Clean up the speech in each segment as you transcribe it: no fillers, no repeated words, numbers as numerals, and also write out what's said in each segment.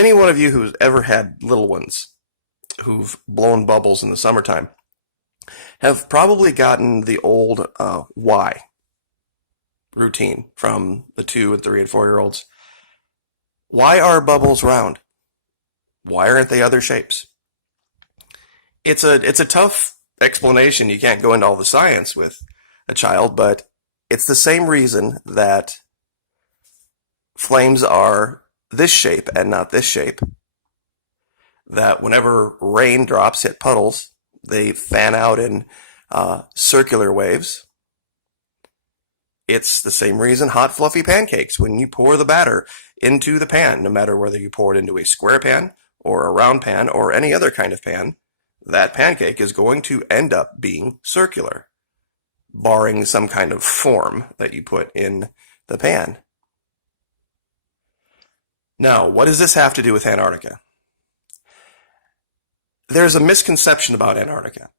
any one of you who's ever had little ones who've blown bubbles in the summertime have probably gotten the old why routine from the 2 and 3 and 4-year-olds. Why are bubbles round? Why aren't they other shapes? It's a tough explanation. You can't go into all the science with a child, but it's the same reason that flames are this shape and not this shape. That whenever raindrops hit puddles, they fan out in circular waves. It's the same reason hot fluffy pancakes, when you pour the batter into the pan, no matter whether you pour it into a square pan or a round pan or any other kind of pan, that pancake is going to end up being circular, barring some kind of form that you put in the pan. Now, what does this have to do with Antarctica? There's a misconception about Antarctica.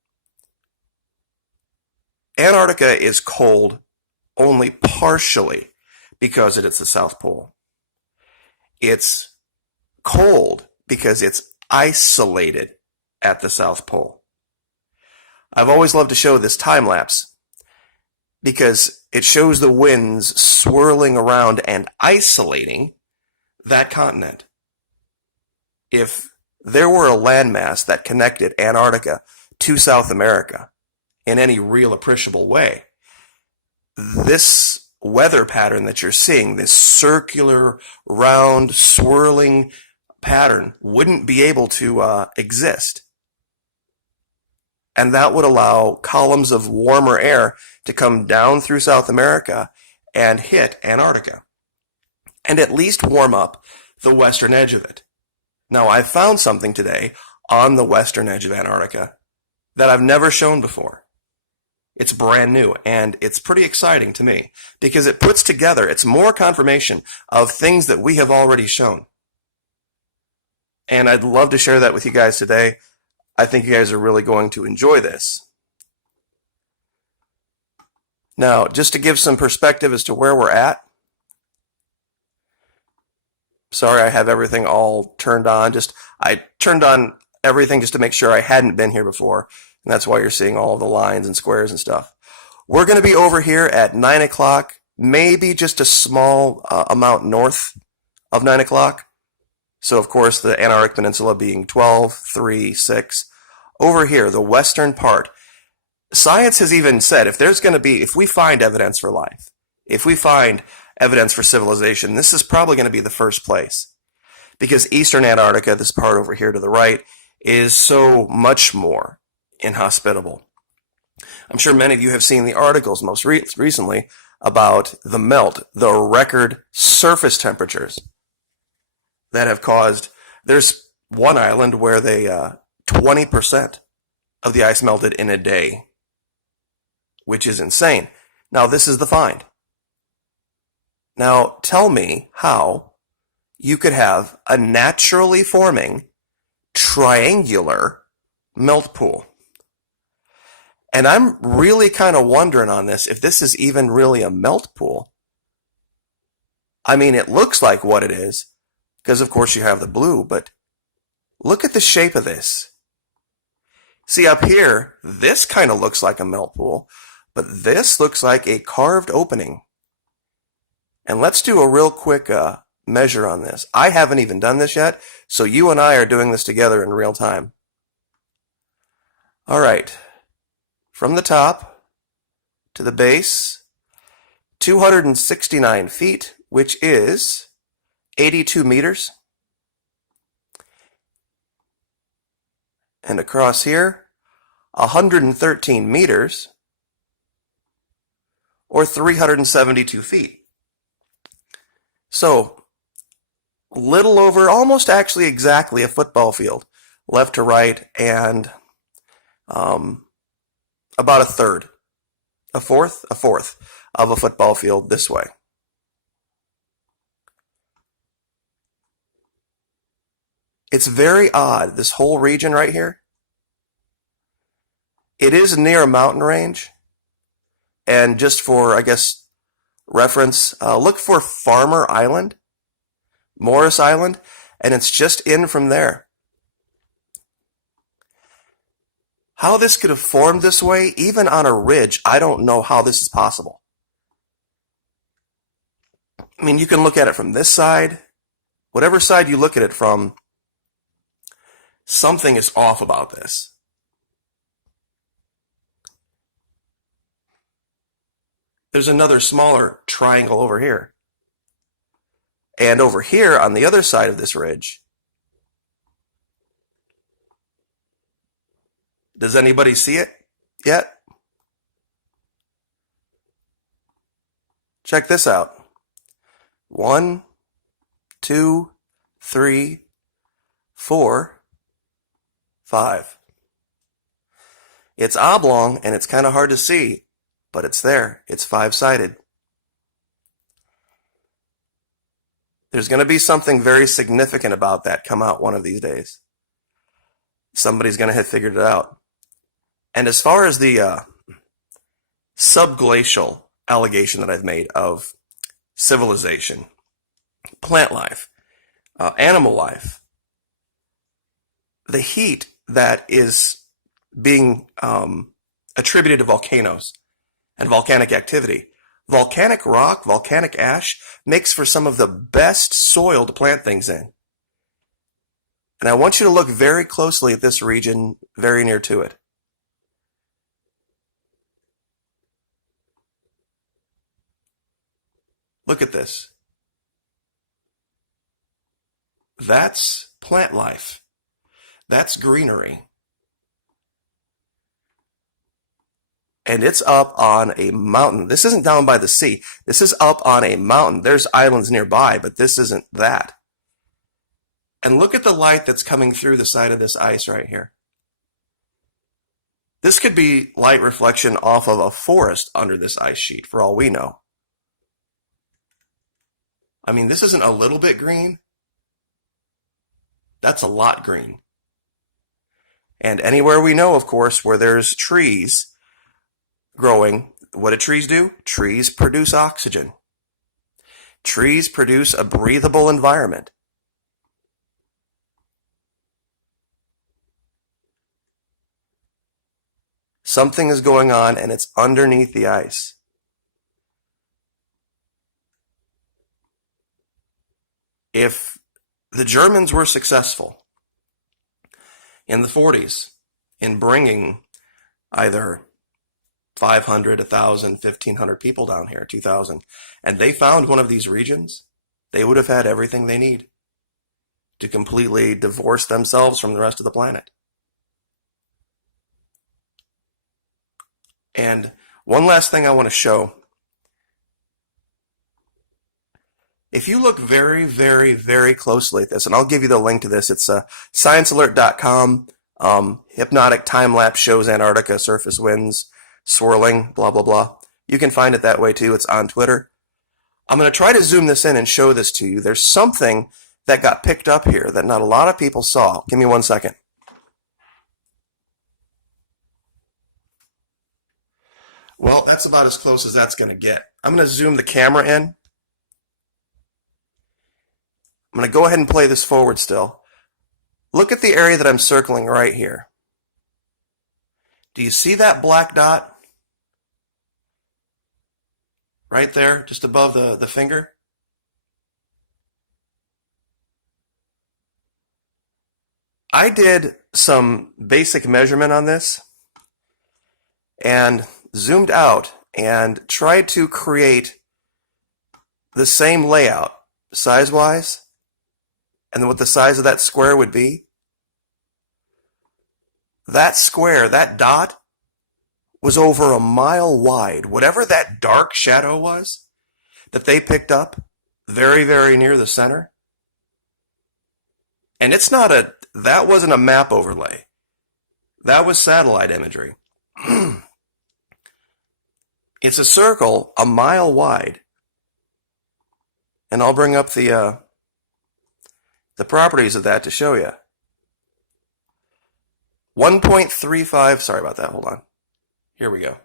Antarctica is cold only partially because it's the South Pole. It's cold because it's isolated at the South Pole. I've always loved to show this time lapse because it shows the winds swirling around and isolating that continent. If there were a landmass that connected Antarctica to South America in any real appreciable way, this weather pattern that you're seeing, this circular, round, swirling pattern, wouldn't be able to exist. And that would allow columns of warmer air to come down through South America and hit Antarctica, and at least warm up the western edge of it. Now, I found something today on the western edge of Antarctica that I've never shown before. It's brand new, and it's pretty exciting to me because it puts together, it's more confirmation of things that we have already shown. And I'd love to share that with you guys today. I think you guys are really going to enjoy this. Now, just to give some perspective as to where we're at. Sorry, I have everything all turned on. I turned on everything just to make sure I hadn't been here before. And that's why you're seeing all the lines and squares and stuff. We're going to be over here at 9 o'clock, maybe just a small amount north of 9 o'clock. So, of course, the Antarctic Peninsula being 12, 3, 6. Over here, the western part, science has even said if we find evidence for life, if we find evidence for civilization, this is probably going to be the first place. Because eastern Antarctica, this part over here to the right, is so much more inhospitable. I'm sure many of you have seen the articles most recently about the melt, the record surface temperatures that have caused, there's one island where they 20% of the ice melted in a day, which is insane. Now, this is the find. Now, tell me how you could have a naturally forming triangular melt pool. And I'm really kind of wondering on this, if this is even really a melt pool. I mean, it looks like what it is, because of course you have the blue, but look at the shape of this. See up here, this kind of looks like a melt pool, but this looks like a carved opening. And let's do a real quick measure on this. I haven't even done this yet, so you and I are doing this together in real time. All right. From the top to the base, 269 feet, which is 82 meters. And across here, 113 meters, or 372 feet. So, little over, almost actually exactly a football field, left to right, and about a fourth of a football field this way. It's very odd, this whole region right here. It is near a mountain range, and just for, I guess, reference, look for Farmer Island, Morris Island, and it's just in from there. How this could have formed this way, even on a ridge, I don't know how this is possible. I mean, you can look at it from this side. Whatever side you look at it from, something is off about this. There's another smaller triangle over here. And over here on the other side of this ridge, does anybody see it yet? Check this out. 1, 2, 3, 4, 5. It's oblong and it's kind of hard to see, but it's there. It's 5-sided. There's going to be something very significant about that come out one of these days. Somebody's going to have figured it out. And as far as the subglacial allegation that I've made of civilization, plant life, animal life, the heat that is being attributed to volcanoes and volcanic activity, volcanic rock, volcanic ash makes for some of the best soil to plant things in. And I want you to look very closely at this region very near to it. Look at this. That's plant life. That's greenery. And it's up on a mountain. This isn't down by the sea. This is up on a mountain. There's islands nearby, but this isn't that. And look at the light that's coming through the side of this ice right here. This could be light reflection off of a forest under this ice sheet, for all we know. I mean, this isn't a little bit green. That's a lot green. And anywhere we know, of course, where there's trees growing, what do trees do? Trees produce oxygen. Trees produce a breathable environment. Something is going on, and it's underneath the ice. If the Germans were successful in the 40s in bringing either 500, 1,000, 1,500 people down here, 2,000, and they found one of these regions, they would have had everything they need to completely divorce themselves from the rest of the planet. And one last thing I want to show. If you look very, very, very closely at this, and I'll give you the link to this, it's sciencealert.com, hypnotic time-lapse shows Antarctica surface winds, swirling, blah, blah, blah. You can find it that way too. It's on Twitter. I'm going to try to zoom this in and show this to you. There's something that got picked up here that not a lot of people saw. Give me 1 second. Well, that's about as close as that's going to get. I'm going to zoom the camera in. I'm going to go ahead and play this forward still. Look at the area that I'm circling right here. Do you see that black dot? Right there, just above the finger? I did some basic measurement on this and zoomed out and tried to create the same layout size-wise and what the size of that square would be. That square, that dot, was over a mile wide. Whatever that dark shadow was that they picked up very, very near the center. And it's not that wasn't a map overlay. That was satellite imagery. It's a circle a mile wide. And I'll bring up the properties of that to show you. 1.35, sorry about that, hold on. Here we go.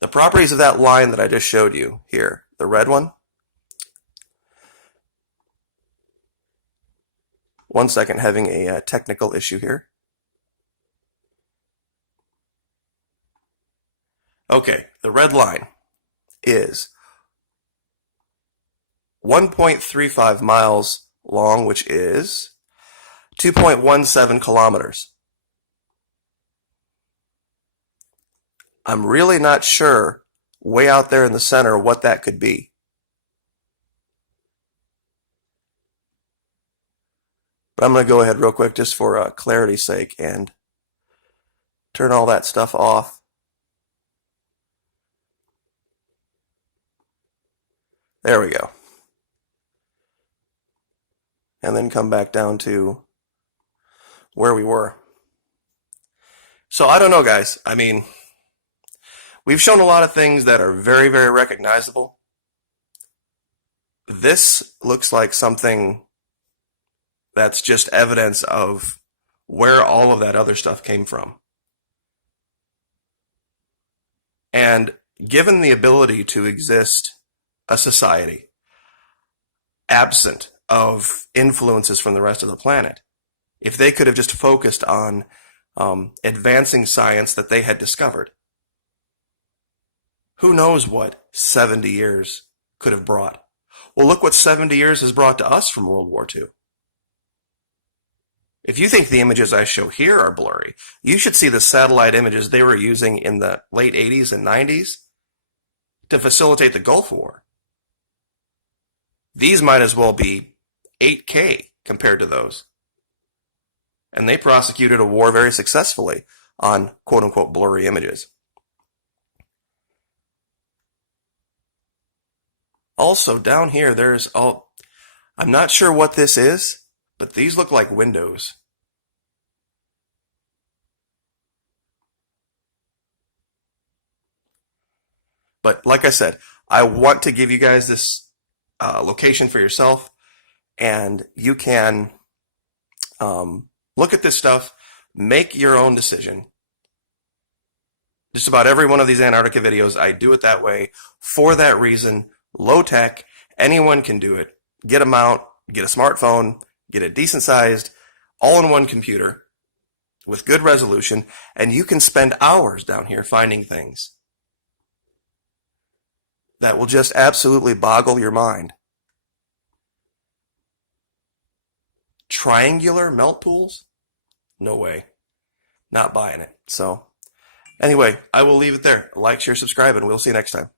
The properties of that line that I just showed you here, the red one. 1 second, having a technical issue here. Okay, the red line is 1.35 miles long, which is 2.17 kilometers. I'm really not sure way out there in the center what that could be. But I'm going to go ahead real quick just for clarity's sake and turn all that stuff off. There we go. And then come back down to where we were. So I don't know, guys. I mean, we've shown a lot of things that are very, very recognizable. This looks like something that's just evidence of where all of that other stuff came from. And given the ability to exist a society absent of influences from the rest of the planet, if they could have just focused on advancing science that they had discovered, who knows what 70 years could have brought? Well, look what 70 years has brought to us from World War II. If you think the images I show here are blurry, you should see the satellite images they were using in the late 80s and 90s to facilitate the Gulf War. These might as well be 8K compared to those. And they prosecuted a war very successfully on quote-unquote blurry images. Also, down here, I'm not sure what this is, but these look like windows. But like I said, I want to give you guys this location for yourself, and you can look at this stuff, make your own decision. Just about every one of these Antarctica videos, I do it that way for that reason. Low tech, anyone can do it. Get a mount, get a smartphone, get a decent sized all-in-one computer with good resolution, and you can spend hours down here finding things that will just absolutely boggle your mind. Triangular melt pools? No way. Not buying it. So, anyway, I will leave it there. Like, share, subscribe, and we'll see you next time.